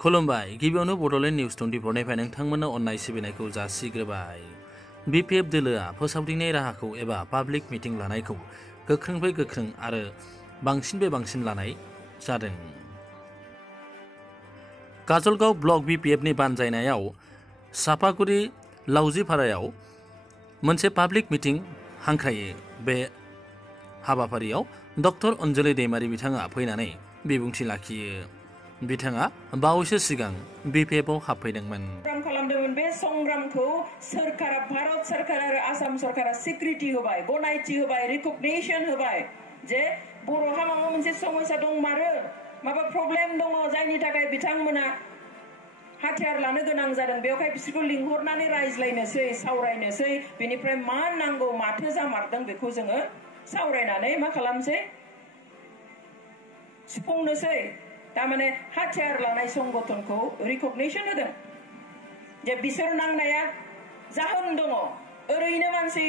खुलुमबाय गिबियावनो बड'लेण्ड निउज 24 निफ्राय नोंथांमोननो अननाय सिबिनायखौ जासिग्रोबाय। BPF दोलोआ फोसावदिंनाय राहाखौ एबा पाब्लिक मिटिं लानायखौ गोख्रोंनिफ्राय गोख्रों आरो बांसिननिफ्राय बांसिन लानाय जादों। काजलगाव ब्लक BPF नि बानजायनायाव सापागुरि लावजिपारायाव मोनसे पाब्लिक मिटिं हांख्रायो। बे हाबाफारियाव डक्टर अंजलि दैमारी बिथाङा फैनानै बिबुंथि लाखियो। बिथाङा बावैसो सिगां BPF आव हाबफैदोंमोन। खालामदोंमोन बे संग्रामखौ सरकारा भारत सरकार आरो आसाम सरकारा स्वीकृति होबाय, गनायथि होबाय, रिकगनिशन होबाय जे बर'हा माबा मोनसे समस्या दंमारो, माबा प्रब्लेम दङ जायनि थाखाय बिथांमोना हाथियार लानो गोनां जादों। बेवहाय बिसोरखौ लिंहरनानै रायज्लायनोसै, सावरायनोसै, बेनिफ्राय मा नांगौ, माथो जामारदों बेखौ जोङो सावरायनानै मा खालामसै, सुफुंनोसै। तारमाने हाथियार लानाय संगठनखौ रिकगनिशन होदों जे बिसोर नांनाया जाहोन दङ। ओरैनो मानसि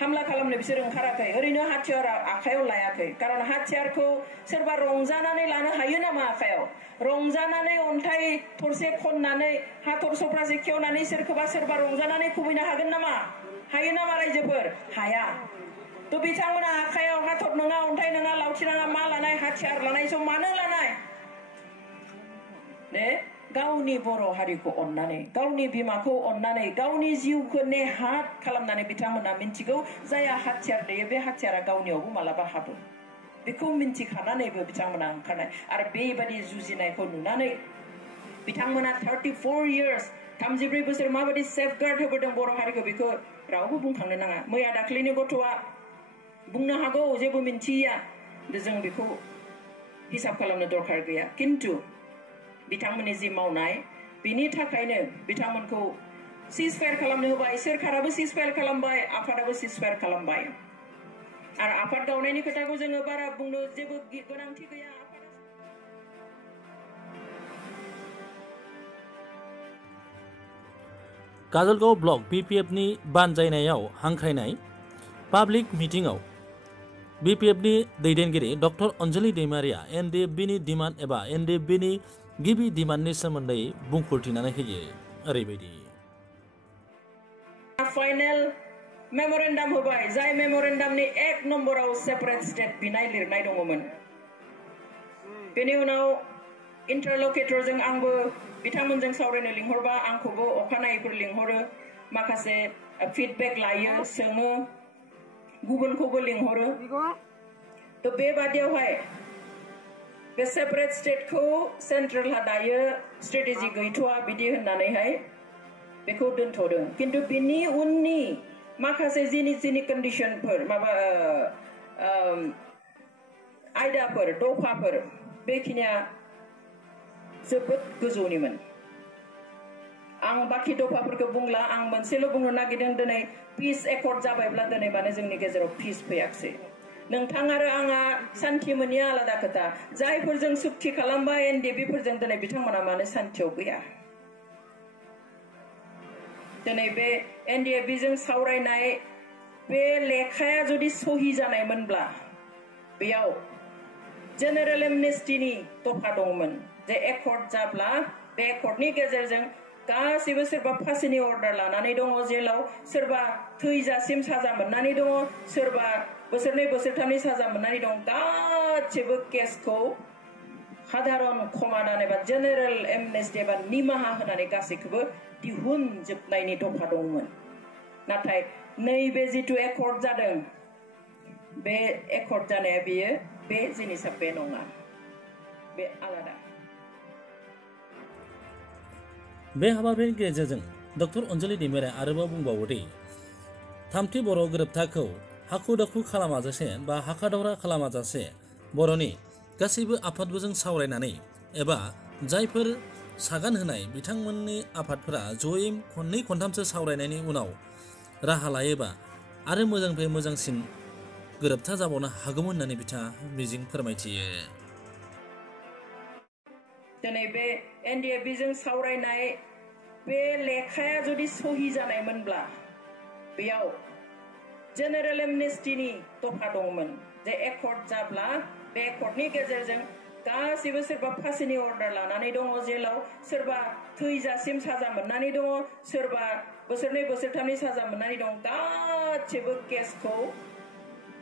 हामला खालामनो बिसोर ओंखाराखै, ओरैनो हाथियार आखायाव लायाखै। खारन हाथियारखौ सोरबा रंजानानै लानो हायो नामा आखायाव? रंजानानै अन्थाइ थरसे खननानै हाथर सफ्रासे खेवनानै सोरबा रंजानानै खुबैनो हागोन नामा? हायो नामा रायजोफोर? हाया। तो बिथांमोना आखायाव हाथर नङा, अन्थाइ नङा, लावथि नङा, मा लानाय, हाथियार लानाय सम मानो लानाय? गावनि बर' हारिखौ अननानै, गावनि बिमाखौ अननानै, गावनि जिउखौ नेहाथ खालामनानै बिथांमोना मिन्थिगौ जायहा हाथियार दैयो बे हाथियारा गावनियावबो मालाबा हाबो। बेखौ मिन्थिखानानैबो बिथांमोना ओंखारनाय आरो बेबायदि जुजिनायखौ नुनानै बिथांमोना 34 years 33 बोसोर माबायदि सेफगार्ड होबोदों बर' हारिखौ बेखौ रावबो बुंखांनो नाङा। मैया दाख्लैनि गथ'आ बुंनो हागौ जेबो मिन्थिया, जों बेखौ हिसाब खालामनो दरखार गैया। किन्तु बिथांमोननि जि मावनाय बेनि थाखायनो बिथांमोनखौ सिजफायार खालामनो होबाय, सोरखाराबो सिजफायार खालामबाय, आफादाबो सिजफायार खालामबाय। आरो आफाद गावनायनि खोथाखौ जोङो बारा बुंनो जेबो गोनांथि गैया। काजलगाव ब्लक BPF नि बानजायनायाव हांख्रायनाय पाब्लिक मिटिंआव BPF नि दैदेनगिरि डक्टर अंजलि दैमारिया NDFB नि डिमान्ड एबा NDFB नि गिबि डिमान्डनि सोमोन्दै बुंफोरथिनानै होयो। ओरैबायदि फाइनेल मेमोरेन्डाम होबाय, जाय मेमोरेन्डामनि 1 नम्बराव सेपारेट स्टेट बिनाय लिरनाय दङमोन। बेनि उनाव इन्टारलकेटरजों आंबो बिथांमोनजों सावरायनो लिंहरबा आंखौबो अखानायैफोर लिंहरो, माखासे फिडबेक लायो, सोङो, गुबुनखौबो लिंहरो। तो बेबादियावहाय बे सेपारेट स्टेटखौ सेन्ट्रेलहा दायो स्ट्रेटेजि गैथ'वा बिदि होननानैहाय बेखौ दोनथ'दों। किन्तु बिनि उननि माखासे जिनि कन्डिशनफोर, माबा आयदाफोर, दफाफोर बेखिनिया जोबोद गोजौनिमोन। आं बाखि दफाफोरखौ बुंला, आं मोनसेल' बुंनो नागिरदों। दिनै पिस एकर्ड जाबायब्ला दिनै माने जोंनि गेजेराव पिस फैयाखसै। नोंथां आरो आंहा सान्थि मोनैया आलादा खोथा। जायफोरजों सुक्ति खालामबाय NDFBफोरजों दिनै बिथांमोना मानो सान्थियाव गैया? दिनै बे NDFBजों सावरायनाय बे लेखाया जुदि सहि जानायमोनब्ला बेयाव जेनेरेल एमनेस्टिनि दफा दंमोन जे एकर्ड जाब्ला बे एकर्डनि गेजेरजों गासिबो सोरबा फासिनि अर्डार लानानै दङ जेलाव, सोरबा थैजासिम साजा मोननानै दङ, सोरबा बोसोरनै बोसोरथामनि साजा मोननानै दं। गासिबो केसखौ साधारन क्षमादान एबा जेनेरेल एमनेस्टि एबा निमाहा होनानै गासैखौबो दिहुनजोबनायनि दफा दंमोन। नाथाय नैबे जिथु एकर्ड जादों, बे एकर्ड जानाया बेयो बे जिनिसा बे नङा, बे आलादा। बे हाबाफारिनि गेजेरजों डक्टर अंजलि दैमारिया आरोबाव बुंबावोदि थामथि बर' गोरोबथाखौ हाखु दाखु खालामाजासे बा हाखादावरा खालामाजासे बर'नि गासैबो आफादफोरजों सावरायनानै एबा जायफोर सागान होनाय बिथांमोननि आफादफोरा जयै खननै खनथामसो सावरायनायनि उनाव राहा लायोबा आरो मोजांनिफ्राय मोजांसिन गोरोबथा जाबावनो हागौमोन होननानै बिथाङा मिजिं फोरमायथियो। दिनै बे NDFBजों सावरायनाय बे लेखाया जुदि सहि जानायमोनब्ला बेयाव जेनेरेल एमनेस्टिनि दफा दंमोन जे एकर्ड जाब्ला बे एकर्डनि गेजेरजों गासिबो सोरबा फासिनि अर्डार लानानै दङ जेलाव, सोरबा थैजासिम साजा मोननानै दङ, सोरबा बोसोरनै बोसोरथामनि साजा मोननानै दं। गासिबो केसखौ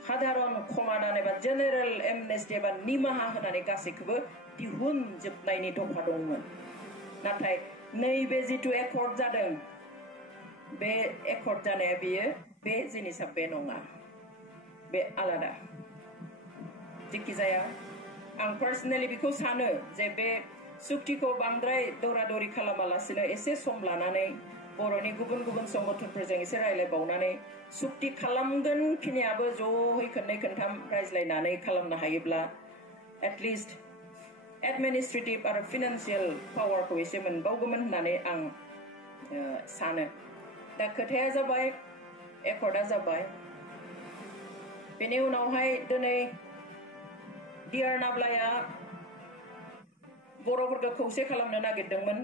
साधारन क्षमादान एबा जेनेरेल एमनेस्टि एबा निमाहा होनानै गासैखौबो दिहुनजोबनायनि दफा दंमोन। नाथाय नैबे जिथु एकर्ड जादों, बे एकर्ड जानाया बेयो बे जिनिसा बे नङा, बे आलादा। जेखि जाया आं पार्सनेलि बेखौ सानो जे बे सुक्तिखौ बांद्राय दौरा-दौरि खालामालासिनो एसे सम लानानै बर'नि गुबुन गुबुन संगठनफोरजों एसे रायज्लायबावनानै सुक्ति खालामगोन खिनियाबो ज'है खननै खनथाम रायज्लायनानै खालामनो हायोब्ला एटलिस्ट एडमिनिस्ट्रेटिभ आरो फिनान्सियेल पावारखौ एसे मोनबावगौमोन होननानै आं सानो। दा खोथाया जाबाय एकर्डआ जाबाय, बेनि उनावहाय दिनै डिआर नाब्लाया बर'फोरखौ खौसे खालामनो नागिरदोंमोन।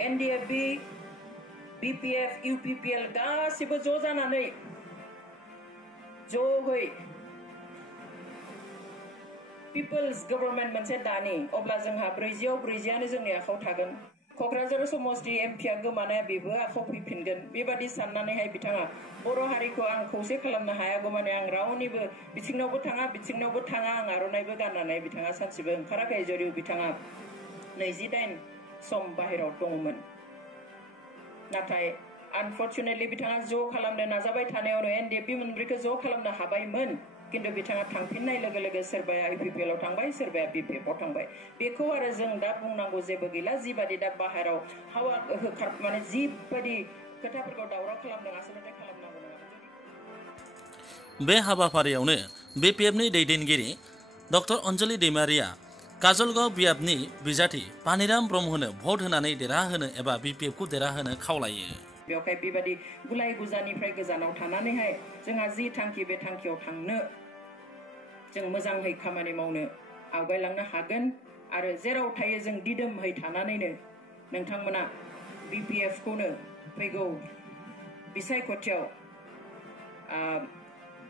एनडिएफबि, बिपिएफ, इउपिपिएल गासिबो ज' जानानै ज'है पिपल्स गभर्नमेन्ट मोनसे दानि, अब्ला जोंहा 40/40 जोंनि आखायाव थागोन। क'क्राझार समस्ति एमपिआ गोमानाया बेबो आखायाव फैफिनगोन। बेबादि साननानैहाय बिथाङा बर' हारिखौ आं खौसे खालामनो हायागौमानि आं रावनिबो बिथिङावबो थाङा आं आर'नाइबो गाननानै बिथाङा सानसेबो ओंखाराखै, जदिउ बिथाङा 28 सम बाहेराव दङमोन। नाथाय आनफर्चुनेटलि बिथाङा ज' खालामनो नाजाबाय थानायावनो एनडिएफबि मोनब्रैखौ ज' खालामनो हाबायमोन, खिन्थु बिथाङा थांफिननाय लोगो लोगो सोरबाया इउपिपिएलआव थांबाय, सोरबाया बिपिएफआव थांबाय। बेखौ आरो जों दा बुंनांगौ जेबो गैला। जिबादि दा बाहेराव हावा माने जिबादि खोथाफोरखौ दावराव खालामदों, आसलथे खालामनांगौ नङामोन। बे हाबाफारियावनो बिपिएफनि दैदेनगिरि डक्टर अन्जलि दैमारिया काजलगाव बियाबनि बिजाथि पानिराम ब्रह्मनो भट होनानै देरहाहोनो एबा बिपिएफखौ देरहाहोनो खावलायो। बेवहाय बेबादि गुलाय गुजानिफ्राय गोजानाव थानानैहाय जोंहा जि थांखि बे थांखियाव थांनो जों मोजाङै खामानि मावनो आवगायलांनो हागोन। आरो जेराव थायो जों दिदोमहै थानानैनो नोंथांमोना बिपिएफखौनो फैगौ बिसायख'थियाव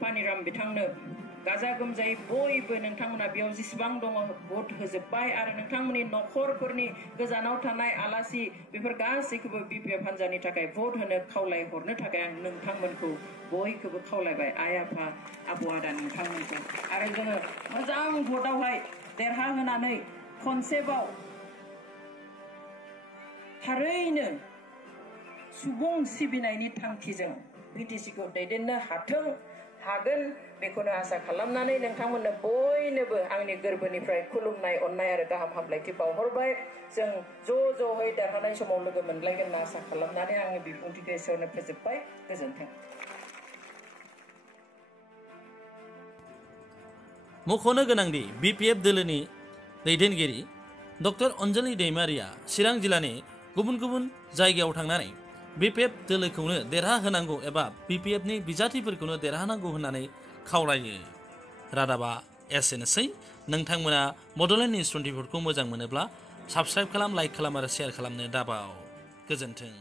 पानिराम बिथांनो गाजा गोमजायै बयबो नोंथांमोना बेयाव जेसेबां दङ भट होजोब्बाय आरो नोंथांमोननि न'खरफोरनि गोजानाव थानाय आलासि बेफोर गासैखौबो बिपिएफ हान्जानि थाखाय भट होनो खावलायहरनो थाखाय आं नोंथांमोनखौ बयखौबो खावलायबाय, आइ आफा आबौ आदा नोंथांमोनखौ। आरो जोङो मोजां भटआवहाय देरहाहोनानै खनसेबाव थारैनो सुबुं सिबिनायनि थांखिजों बिटिसिखौ दैदेननो हागोन बेखौनो आसा खालामनानै नोंथांमोननो बयनोबो आंनि गोरबोनिफ्राय खुलुमनाय, अननाय आरो गाहाम हामलायथि बावहरबाय। जों ज'है देरहानाय समाव लोगो मोनलायगोन होनना आसा खालामनानै आंनि बिबुंथिखौ एसेयावनो फोजोबबाय। गोजोन्थों। मख'नो गोनांदि बिपिएफ दोलोनि दैदेनगिरि डक्टर अन्जलि दैमारिया चिरां जिल्लानि गुबुन गुबुन जायगायाव थांनानै बिपिएफ दोलोखौनो देरहाहोनांगौ एबा बिपिएफनि बिजाथिफोरखौनो देरहानांगौ होननानै खावलायो। रादाबा एसेनोसै। नोंथांमोना बड'लेण्ड निउस 24 खौ मोजां मोनोब्ला साबस्क्राइब खालाम, लाइक खालाम आरो शेयार खालामनो दाबाव। गोजोन्थों।